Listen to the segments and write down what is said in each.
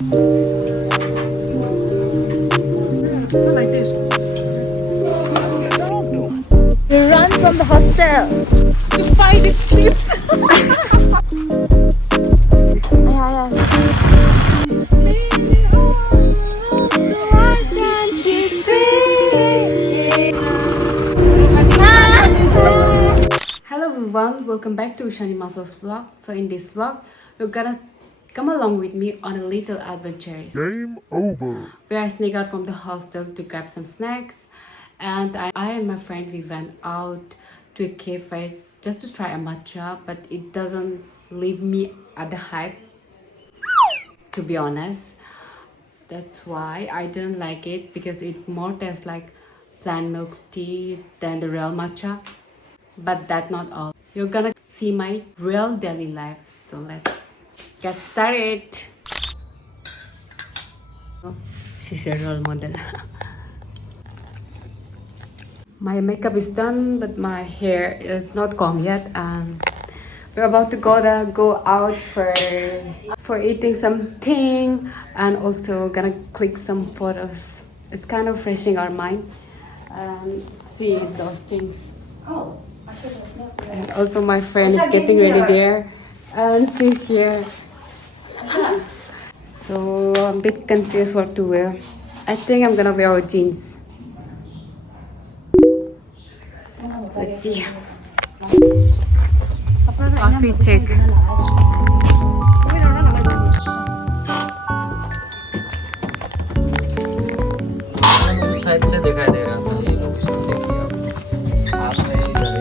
Like this. We run from the hostel To buy these chips. yeah, yeah. Hello everyone, welcome back to Shani Maso's vlog. So in this vlog, you're gonna come along with me on a little adventure. Game over. Where I sneak out from the hostel to grab some snacks, and I and my friend we went out to a cafe just to try a matcha, but it doesn't leave me at the hype, to be honest. That's why I didn't like it, because it more tastes like plant milk tea than the real matcha. But that's not all. You're gonna see my real daily life. So let's get started. Oh, she's a role model. My makeup is done, but my hair is not combed yet, and we're about to go out for eating something, and also gonna click some photos. It's kind of refreshing our mind and see those things. And also my friend is getting ready there, and she's here. So I'm a bit confused what to wear. I think I'm gonna wear jeans. Let's see. Outfit check. उस side से दिखाई दे रहा था ये location देखिए आप इधर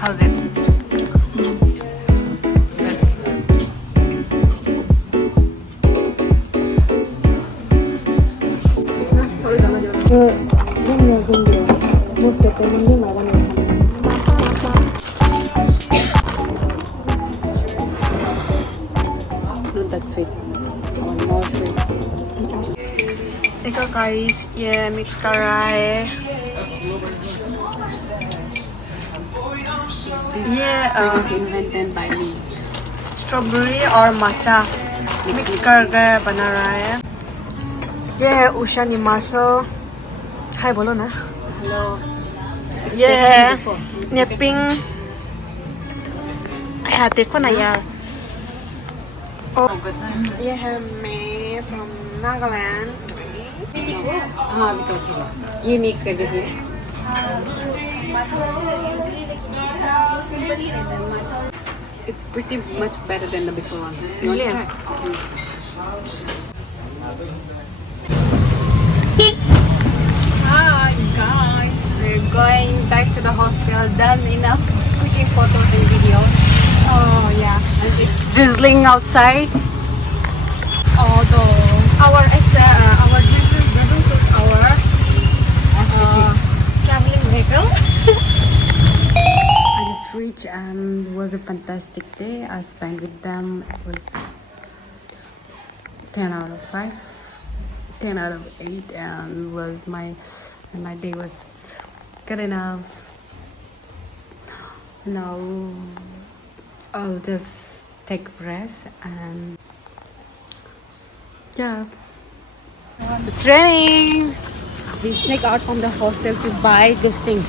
How's it? Not that sweet. Oh, more sweet. देखो गाइस ये मिक्स कर रहा है ये It was invented by me. Strawberry और matcha मिक्स करके बना रहा है ये है उषा निमासो हाय बोलो ना Hello. ये है नेपिंग यार देखो ना यार और ये है मैं फ्रॉम नागालैंड हाँ because you mix everything. It's pretty much better than the before one. You want to Yeah. try? Hi guys We're going back to the hostel. Done enough clicking photos and videos. oh yeah And it's drizzling outside. although our dresses doesn't suit our traveling vehicle I just reached, and it was a fantastic day. I spent with them. It was 10 out of 5, 10 out of 8, and my day was good enough. Now I'll just take a rest, and yeah, it's raining. We sneak out from the hostel to buy these things.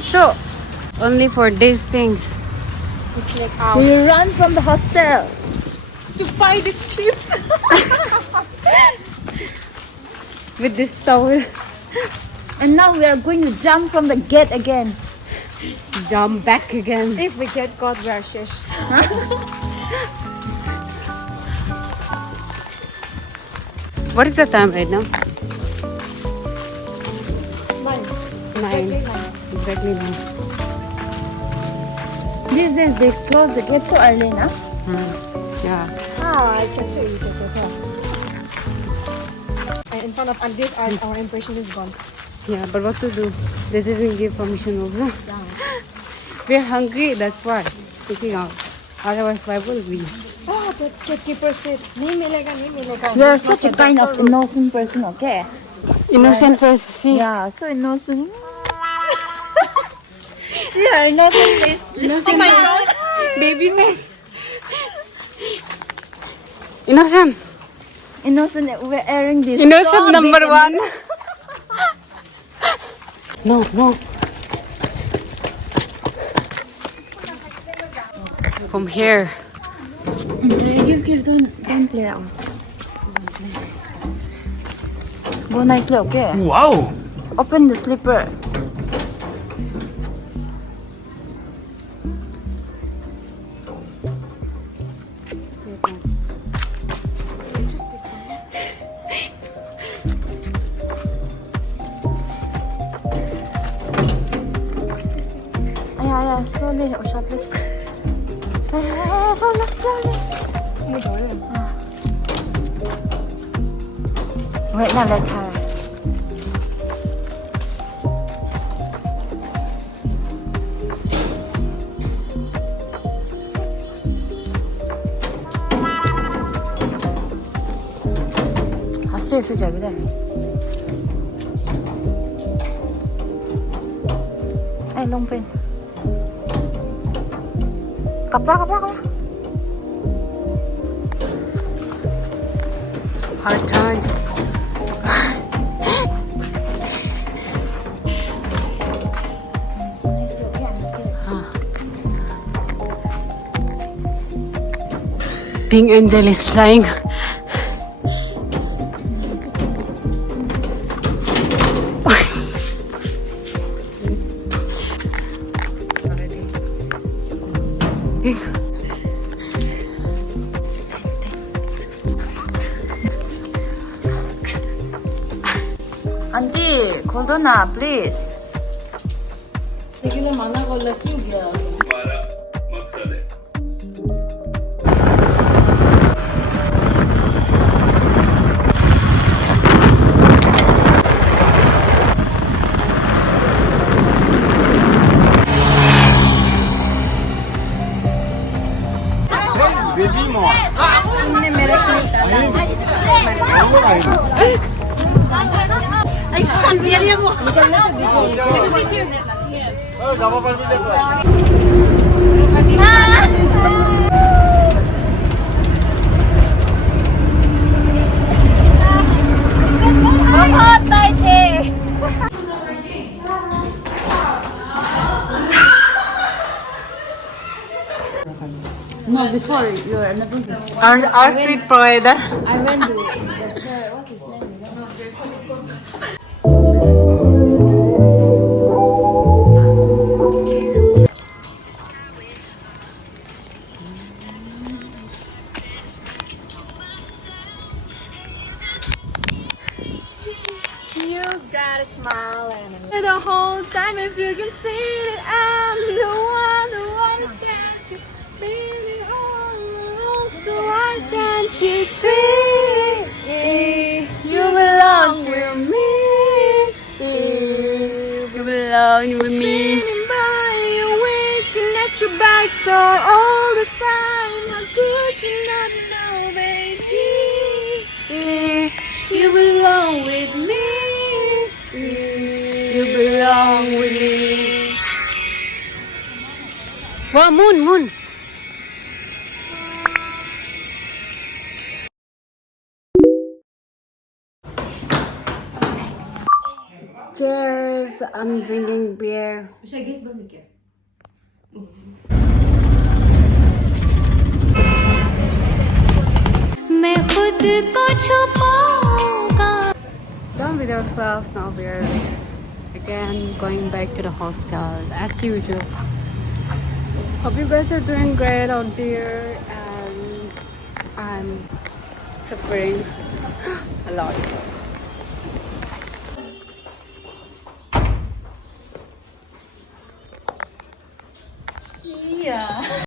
So only for these things. we sneak out We run from the hostel. to buy these chips With this towel. And now we are going to jump from the gate again. Jump back again. if we get caught we are shish What is the time right now? 9. Exactly 9. These days they close the gate so early, na? Yeah. Ah, I can see it. And in front of this, our impression is gone. Yeah, but what to do? They didn't give permission also. We're hungry, that's why. Sticking out. Otherwise, why would we? Oh, but gatekeeper said, नहीं मिलेगा, नहीं मिलेगा. You are such a kind of innocent person, okay? Innocent face, see? Yeah, so innocent. Yeah, innocent face. Innocent face. Baby face. Innocent. Innocent, we're airing this. Innocent so number big 1. No. From here. Give, don't play out. Go nicely, okay? Wow! Open the slipper. Yeah, slowly, Osha, please. Hey, slowly. Wait, now let her. Hostel 쓰자 그래. Ay, long pen. Kapra. Hard time. Pink angel is flying. Auntie, Koldona, please. हमारा मकसद है No, before you are not doing. Our street provider. I went to what is name? You got a smile and The whole time, if you can see that I'm the one who understands you, baby, all alone, so why can't you see? You belong to me. You belong with me. Sitting by you, waking at your back door all the time. How could you not know, baby? You belong with me. You belong with me. Wow, moon. Cheers. I'm drinking beer. मैं खुद को छुपाऊंगा. Done with our class. Now we're again going back to the hostel as usual. Hope you guys are doing great out there, and I'm suffering a lot. Iya.